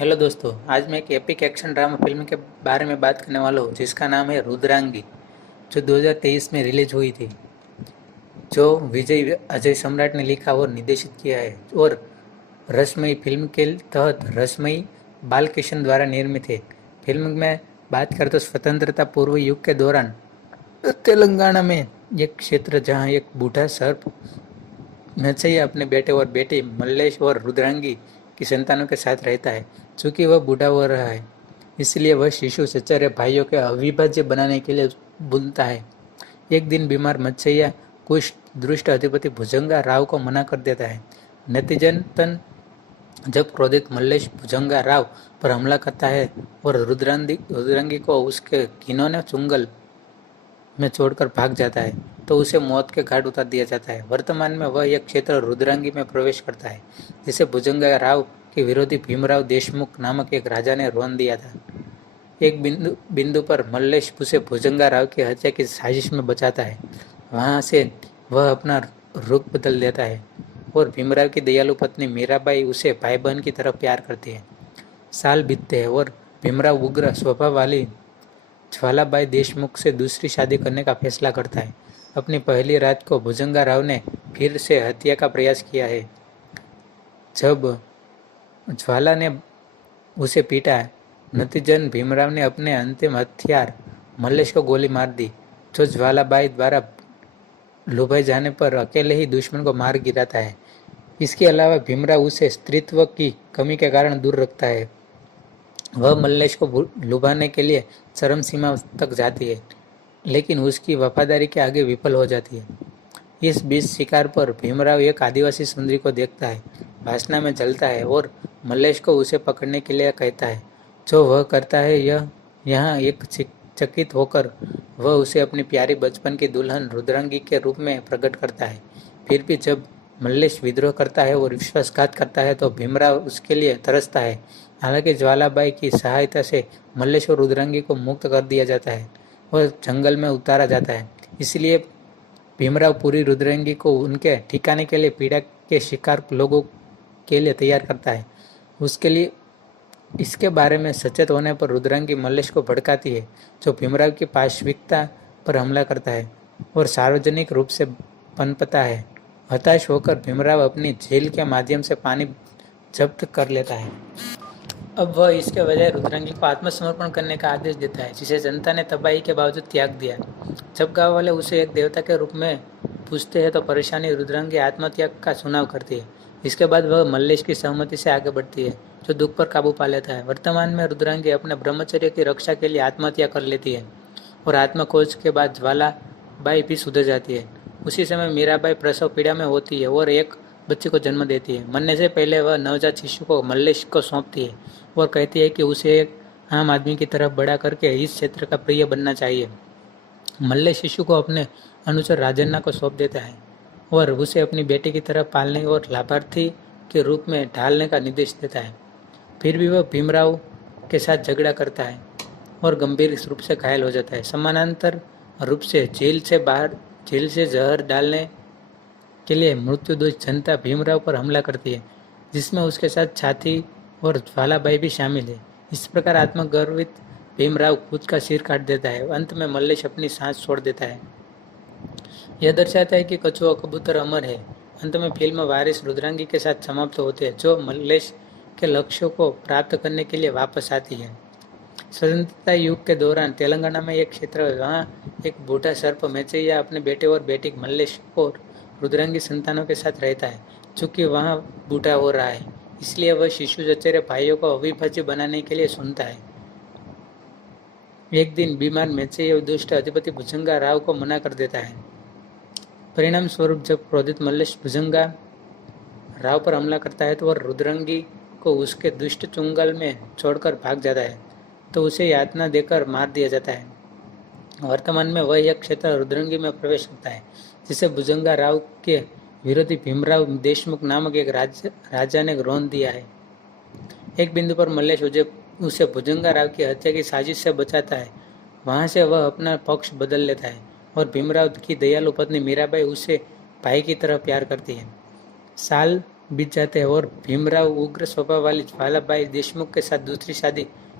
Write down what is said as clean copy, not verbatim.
Hello दोस्तों, आज मैं एक एपिक एक्शन ड्रामा फिल्म के बारे में बात करने वाला हूँ जिसका नाम है रुद्रांगी, जो 2023 में रिलीज हुई थी। जो विजय अजय सम्राट ने लिखा और निर्देशित किया है और रसमई फिल्म के तहत रसमई बालकिशन द्वारा निर्मित है। फिल्म में बात करें तो स्वतंत्रता पूर्व युग के दौरान तेलंगाना में एक क्षेत्र जहाँ एक बूढ़ा सर्प नरसैया अपने बेटे और बेटी मल्लेश और रुद्रांगी की संतानों के साथ रहता है। चूंकि वह बूढ़ा हो रहा है, इसलिए वह शिशु सच्चर भाइयों के अविभाज्य बनाने के लिए बुनता है। एक दिन बीमार मत्स्यया कुछ दुष्ट अधिपति भुजंगा राव को मना कर देता है। नतीजतन जब क्रोधित मल्लेश भुजंगा राव पर हमला करता है और रुद्रांगी को उसके घिनौने चुंगल में छोड़कर भाग जाता है, तो उसे मौत के घाट उतार दिया जाता है। वर्तमान में वह एक क्षेत्र रुद्रांगी में प्रवेश करता है, जिसे भुजंगा राव के विरोधी भीमराव देशमुख नामक एक राजा ने रौंद दिया था। एक बिंदु पर मल्लेश उसे भुजंगा राव की हत्या की साजिश में बचाता है। वहां से वह अपना रुख बदल देता है और भीमराव की दयालु पत्नी मीराबाई उसे भाई बहन की तरह प्यार करती है। साल बीतते हैं और भीमराव उग्र स्वभाव वाली ज्वालाबाई देशमुख से दूसरी शादी करने का फैसला करता है। अपनी पहली रात को भुजंगा राव ने फिर से हत्या का प्रयास किया है। जब ज्वाला ने उसे पीटा, नतीजन भीमराव ने अपने अंतिम हथियार मल्लेश को गोली मार दी, जो ज्वालाबाई द्वारा लुभाए जाने पर अकेले ही दुश्मन को मार गिराता है। इसके अलावा भीमराव उसे स्त्रीत्व की कमी के कारण दूर रखता है। वह मल्लेश को लुभाने के लिए चरम सीमा तक जाती है, लेकिन उसकी वफादारी के आगे विफल हो जाती है। इस बीच शिकार पर भीमराव एक आदिवासी सुंदरी को देखता है, वासना में जलता है और मल्लेश को उसे पकड़ने के लिए कहता है। जो वह करता है यहाँ एक चकित होकर वह उसे अपनी प्यारी बचपन की दुल्हन रुद्रांगी के रूप में प्रकट करता है। फिर भी जब मल्लेश विद्रोह करता है और विश्वासघात करता है तो भीमराव उसके लिए तरसता है। हालांकि ज्वालाबाई की सहायता से मल्लेश और रुद्रांगी को मुक्त कर दिया जाता है और जंगल में उतारा जाता है। इसलिए भीमराव पूरी रुद्रांगी को उनके ठिकाने के लिए पीड़ा के शिकार लोगों के लिए तैयार करता है। उसके लिए इसके बारे में सचेत होने पर रुद्रांगी मल्लेश को भड़काती है, जो भीमराव की पाशविकता पर हमला करता है और सार्वजनिक रूप से पनपता है। हताश होकर भीमराव अपनी झील के माध्यम से पानी जब्त कर लेता है। अब वह इसके बजाय रुद्रांगी को आत्मसमर्पण करने का आदेश देता है, जिसे जनता ने तबाही के बावजूद त्याग दिया। जब गांव वाले उसे एक देवता के रूप में पूछते हैं तो परेशानी रुद्रांगी आत्मत्याग का चुनाव करती है। इसके बाद वह मल्लेश की सहमति से आगे बढ़ती है, जो दुख पर काबू पा लेता है। वर्तमान में रुद्रांगी अपने ब्रह्मचर्य की रक्षा के लिए आत्महत्या कर लेती है और आत्मखोज के बाद ज्वालाबाई भी सुधर जाती है। उसी समय मीराबाई प्रसव पीड़ा में होती है और एक बच्चे को जन्म देती है। मरने से पहले वह नवजात शिशु को मल्लेश को सौंपती है और कहती है कि उसे एक आम आदमी की तरफ बड़ा करके इस क्षेत्र का प्रिय बनना चाहिए। मल्लेश शिशु को अपने अनुचर राजन्ना को सौंप देता है और उसे अपनी बेटी की तरह पालने और लाभार्थी के रूप में ढालने का निर्देश देता है। फिर भी वह भीमराव के साथ झगड़ा करता है और गंभीर रूप से घायल हो जाता है। समानांतर रूप से झील से जहर डालने के लिए मृत्युदोष जनता भीमराव पर हमला करती है, जिसमें उसके साथ छाती और ज्वालाबाई भी शामिल है। इस प्रकार आत्मगर्वित भीमराव खुद का सिर काट देता है। अंत में मल्लेश अपनी सांस छोड़ देता है। यह दर्शाता है कि कछुआ कबूतर अमर है। अंत में फिल्म वारिस रुद्रांगी के साथ समाप्त होती है, जो मल्लेश के लक्ष्यों को प्राप्त करने के लिए वापस आती है। स्वतंत्रता युग के दौरान तेलंगाना में एक क्षेत्र है, वहाँ एक बूढ़ा सर्प मेचैया अपने बेटे और बेटी मल्लेश और रुद्रांगी संतानों के साथ रहता है। चूंकि वहाँ बूढ़ा हो रहा है, इसलिए वह शिशु चचेरे भाइयों को अविभाज्य बनाने के लिए सुनता है। एक दिन बीमार मेचैया दुष्ट अधिपति भुजंगा राव को मना कर देता है। परिणाम स्वरूप जब क्रोधित मल्लेश भुजंगा राव पर हमला करता है तो वह रुद्रांगी को उसके दुष्ट चुंगल में छोड़कर भाग जाता है, तो उसे यातना देकर मार दिया जाता है। वर्तमान में वह यह क्षेत्र रुद्रांगी में प्रवेश करता है, जिसे भुजंगा राव के विरोधी भीमराव देशमुख नामक एक राजा ने रौंद दिया है। एक बिंदु पर मल्लेश उसे भुजंगा राव की हत्या की साजिश से बचाता है। वहां से वह अपना पक्ष बदल लेता है और भीमराव की दयालु पत्नी मीराबाई उसे भाई की तरह प्यार करती है। साल बीत जाते हैं और भीमराव उग्र स्वभाव वाली ज्वालाबाई देशमुख के साथ दूसरी शादी